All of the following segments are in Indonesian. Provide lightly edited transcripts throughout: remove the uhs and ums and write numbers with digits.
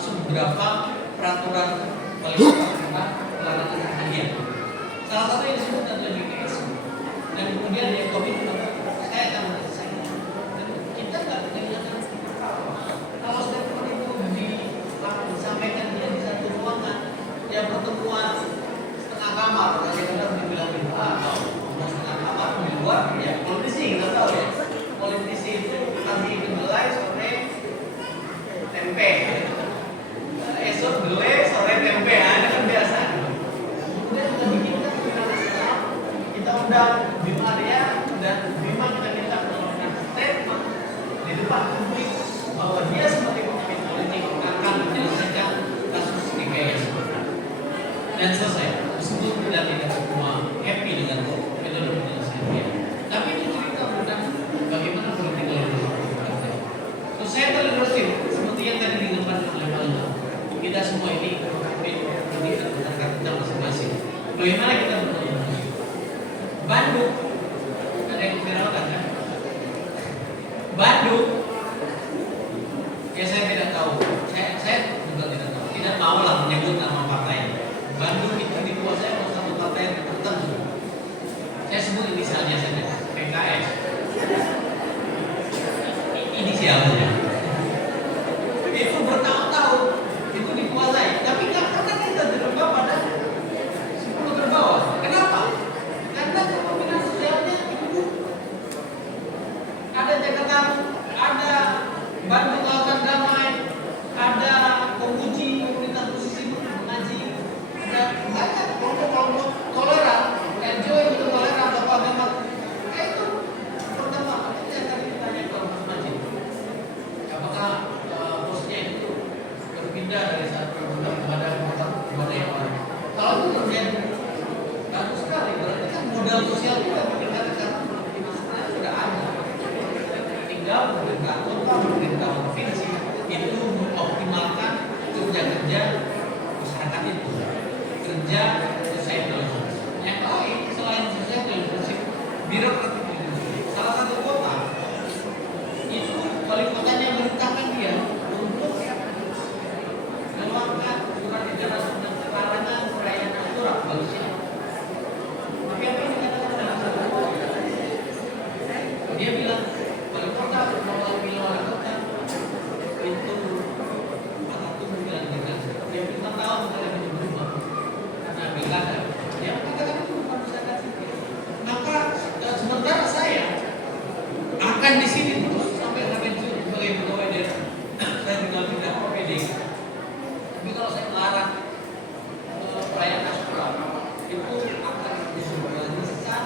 termasuk beberapa peraturan wali kota tentang pelarangan hadiah. Salah satu yang disebut adalah GKS. Dan kemudian dia komitmen saya akan menyelesaikan. Dan kita nggak kehilangan kalau statement itu disampaikan dia di satu ruangan, dia pertemuan setengah kamar, kadang-kadang dibilang atau setengah kamar di luar, ya politisi kita tahu ya. Politisi itu pagi kedelai, sore tempe. Esok kedelai, sore tempe. Nah, ini kan biasa. Kemudian kita bikinkan nasional, kita undang Bima Arya dan Bima kita minta melakukan statement di depan publik bahwa dia sebagai pemimpin politik akan menyelesaikan kasus GKS. Dan selesai. Meskipun tidak semua happy dengan metode penyelesaiannya. Tapi itu cerita tentang bagaimana politik partai. Societal leadership seperti yang tadi digambarkan oleh Pak. Kita semua ini pendidikan tentang kita masing-masing. Bagaimana kita berkomunikasi? Bandung, ada yang viral kan? Bandung, ya saya tidak tahu. Saya juga tidak tahu. Tidak mau lah menyebut nama partai. Bandung itu dikuasai oleh satu partai tertentu. Saya sebut inisialnya saja, PKS. Inisialnya. Itu bertahun-tahun itu dikuasai. Tapi karena kita terbuka pada 10 terbawah. Kenapa? Karena kepemimpinan sosialnya itu ada Jakarta, ada Bandung Lautan Damai, ada Pemuji komunitas musisi mengaji, ada banyak kelompok-kelompok toleran, enjoy itu toleran Bapak Memang. Itu pertama itu yang tadi ditanya ke Mas Majid. Apakah bosnya itu berpindah dari satu undang kepada kepada yang lain? Kalau itu terjadi bagus sekali, berarti kan modal sosial kita berpindah ke sana sudah ada. Tinggal pemerintah kota, pemerintah provinsi itu mengoptimalkan kerja-kerja masyarakat itu, kerja societal. Yang lain selain societal leadership, birokratik leadership. Salah satu kota itu wali kotanya merintahkan dia untuk mengeluarkan surat edaran tentang pelarangan perayaan Ashura bagusnya. Tapi apa yang dikatakan dalam satu kota? Dia bilang wali kota melalui wali kota itu 409 dengan dia 5 tahun kalian berubah karena pilkada. Dia mengatakan itu bukan masyarakat sipil. Maka sementara saya akan di sini terus sampai pensiun sebagai pegawai daerah. Saya tinggal pindah ke PD. Tapi kalau saya melarang perayaan Ashura itu akan disebutkan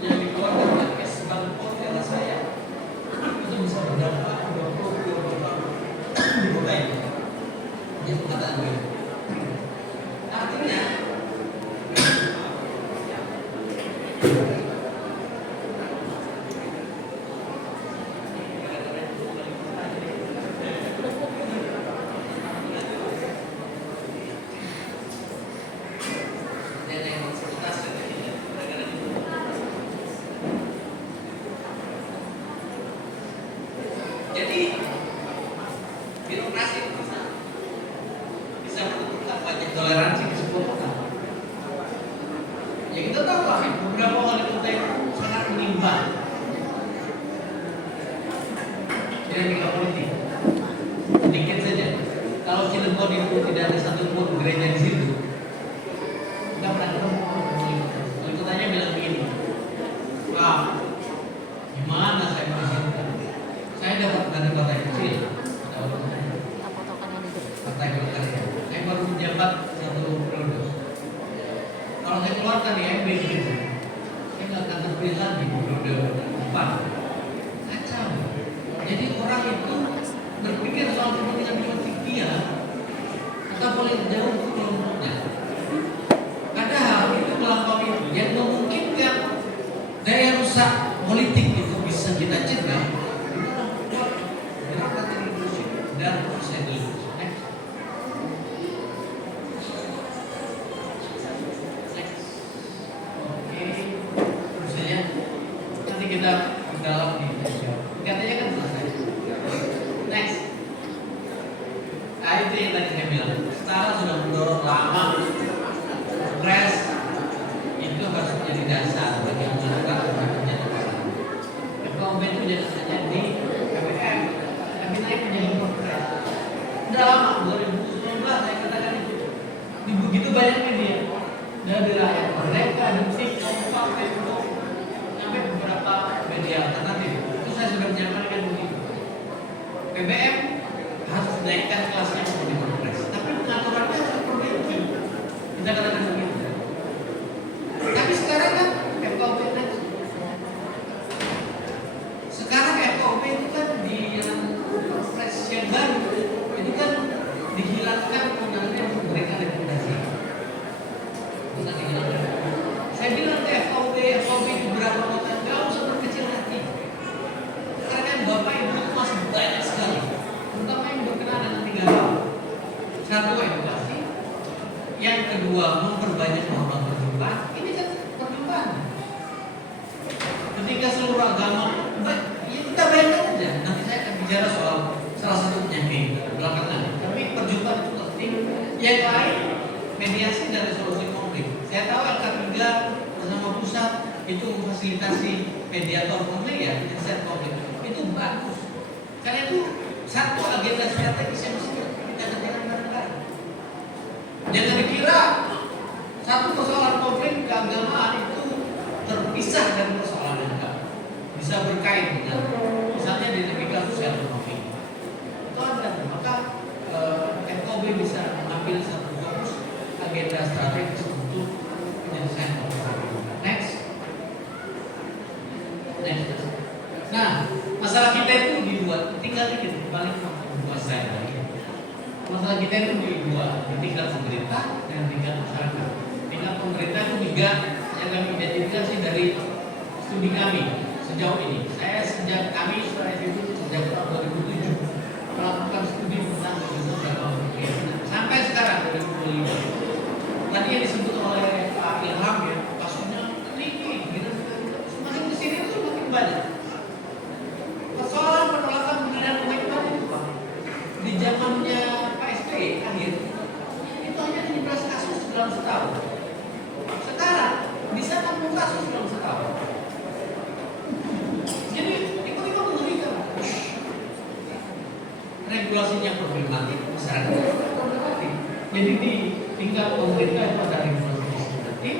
yang dikeluarkan oleh Kesbang daerah saya itu bisa berdampak 20 di kota ini. Dia mengatakan begitu. Artinya jadi birokrasi bisa menentukan pajak toleransi di sebuah kota. Ya kita tahu lah beberapa wali kota itu sangat menimbang dinamika politik. Sedikit saja. Kalau Cilegon itu tidak ada satupun gereja di situ, nggak pernah ketemu wali kotanya bilang begini, gimana saya mengizinkan? Saya dapat dari partai kecil, partai Golkar ya. Saya baru menjabat 1 periode. Kalau saya keluarkan di MB gitu, saya nggak akan terpilih lagi di periode 4. Kacau. Jadi orang itu berpikir soal kepentingan politik dia, kita boleh jauh ke kelompoknya. Padahal itu melampaui itu yang memungkinkan daya rusak politik itu bisa kita cegah. Dan saya dulu. Oke, misalnya nanti kita dalam di katanya kan selesai. Next, itu yang tadi saya bilang, setara sudah mendorong lama, stres itu harus menjadi dasar bagi masyarakat untuk menjadi negara. FKUP itu biasanya di PPM, tapi naik menjadi Perpres. Udah lama, 2019 saya katakan itu. Di begitu banyak media, dari Rakyat Merdeka, Detik, Kompas, Facebook, sampai beberapa media alternatif. Itu saya sudah menyampaikan begitu. PBM harus dinaikkan kelasnya menjadi Perpres, tapi pengaturannya harus diperbaiki. Kita katakan begitu. Tapi sekarang kan FKUP naik. Sekarang FKUP itu kan di yang Perpres yang baru itu kan dihilangkan undang-undang yang memberikan rekomendasi. Itu kan dihilangkan. Saya bilang ke FKUP itu berapa kota? Nggak usah berkecil hati. Karena kan Bapak Ibu itu masih banyak sekali, terutama yang berkenaan dengan 3 hal. Satu, edukasi. Yang kedua, memperbanyak norma perjumpaan. Ini kan perjumpaan. Ketika seluruh agama, ya kita bayangkan aja. Nanti saya akan bicara soal salah satu penyakit belakangan. Tapi perjumpaan itu penting. Yang lain, mediasi dan resolusi konflik. Saya tahu LK3 bersama pusat itu memfasilitasi mediator konflik ya, penyelesaian konflik. Itu bagus. Karena itu satu agenda strategis yang mesti kita kerjakan bareng-bareng. Jangan dikira satu persoalan konflik keagamaan itu terpisah dari persoalan yang lain. Bisa berkait dengan misalnya dinamika sosial ekonomi. Itu ada. Maka FKUP bisa mengambil satu fokus agenda strategis untuk penyelesaian konflik. Next. Nah, masalah kita itu di dua, tinggal dikit balik ke saya lagi. Masalah kita itu di dua, di tingkat pemerintah dan tingkat masyarakat. Tingkat pemerintah itu 3 yang kami identifikasi dari studi kami sejauh ini. Saya sejak kami sejak tahun 2007 melakukan studi tentang beberapa kegiatan sampai sekarang 2025. Tadi yang disebut oleh Pak Ilham ya, kasusnya teliti, gitu. Semakin kesini itu semakin banyak. Persoalan penolakan pengadilan pengadilan itu Pak, di zamannya Pak SBY akhir itu hanya 17 kasus dalam setahun. Sekarang bisa 60 kasus dalam setahun. Jadi ikut-ikut mengerikan. Regulasinya problematik, masyarakat problematik. Jadi di tingkat pemerintah itu ada regulasi diskriminatif,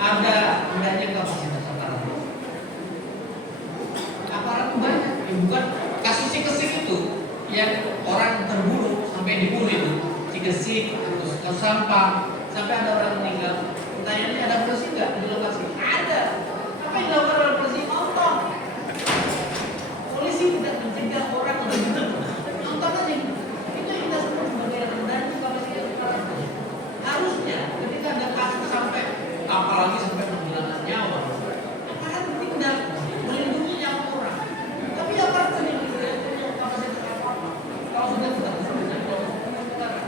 ada adanya kapasitas aparat banyak. Bukan kasus Cikesik itu yang orang terburu sampai dibunuh itu Cikesik, terus kasus sampah sampai ada orang meninggal. Pertanyaannya ada polisi nggak di lokasi? Ada. Apa yang dilakukan oleh polisi? Nonton. Polisi tidak mencegah orang untuk dibunuh. Nonton aja. Itu yang kita sebut sebagai rendah kapasitas aparat. Harusnya ketika ada kasus sampai apalagi sampai menghilangkan nyawa, aparat bertindak melindungi nyawa orang. Tapi aparat tadi punya kapasitas apa? Kalau sudah kita punya sekarang,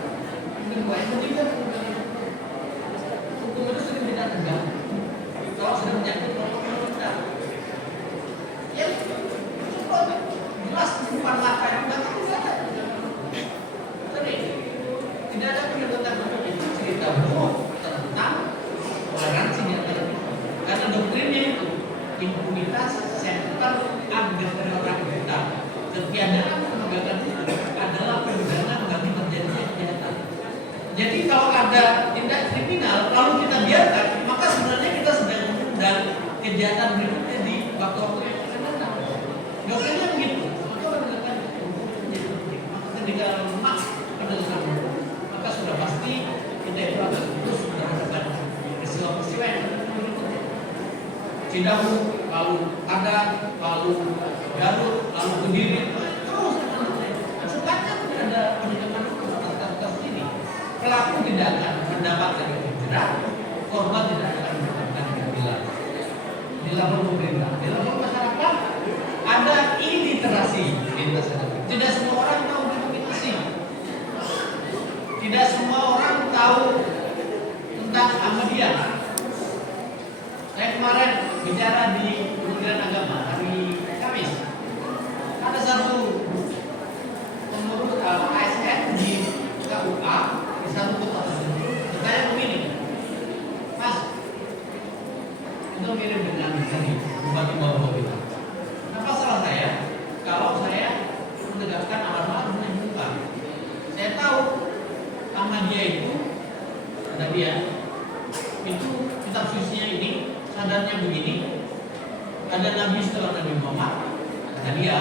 kedua yang ketiga hukum itu sering tidak tegak. Kalau sudah menyangkut protokol kita, ya cukup jelas depan mata yang belakang tidak ada. Sering tidak ada penegakan hukum itu cerita bohong tentang toleransi di antara kita. Karena doktrinnya itu impunitas sentral agar dari orang kita. Ketiadaan penegakan hukum adalah pegangan bagi terjadinya kejahatan. Jadi kalau ada tindak kriminal lalu kita biarkan, maka sebenarnya kita sedang mengundang kejahatan berikutnya di waktu-waktu yang akan datang. Doktrinnya begitu. Maka penegakan hukum menjadi penting. Maka ketika lemah penegakan hukum, maka sudah pasti kita itu akan terus berhadapan peristiwa-peristiwa yang berikutnya. Cidahu, lalu ada, lalu Garut, lalu Kediri, terus sepanjang tidak ada penegakan hukum atas kasus ini, pelaku tidak akan mendapatkan efek jerah, korban tidak akan mendapatkan keadilan. Di level pemerintah, di level masyarakat ada iliterasi lintas agama. Tidak semua orang tahu diskriminasi. Tidak semua orang tahu tentang Ahmadiyah. Saya kemarin bicara di Kementerian Agama hari Kamis. Ada satu pengurus ASN di dia itu, kata dia, itu kitab sucinya ini sadarnya begini, ada nabi setelah Nabi Muhammad, kata dia,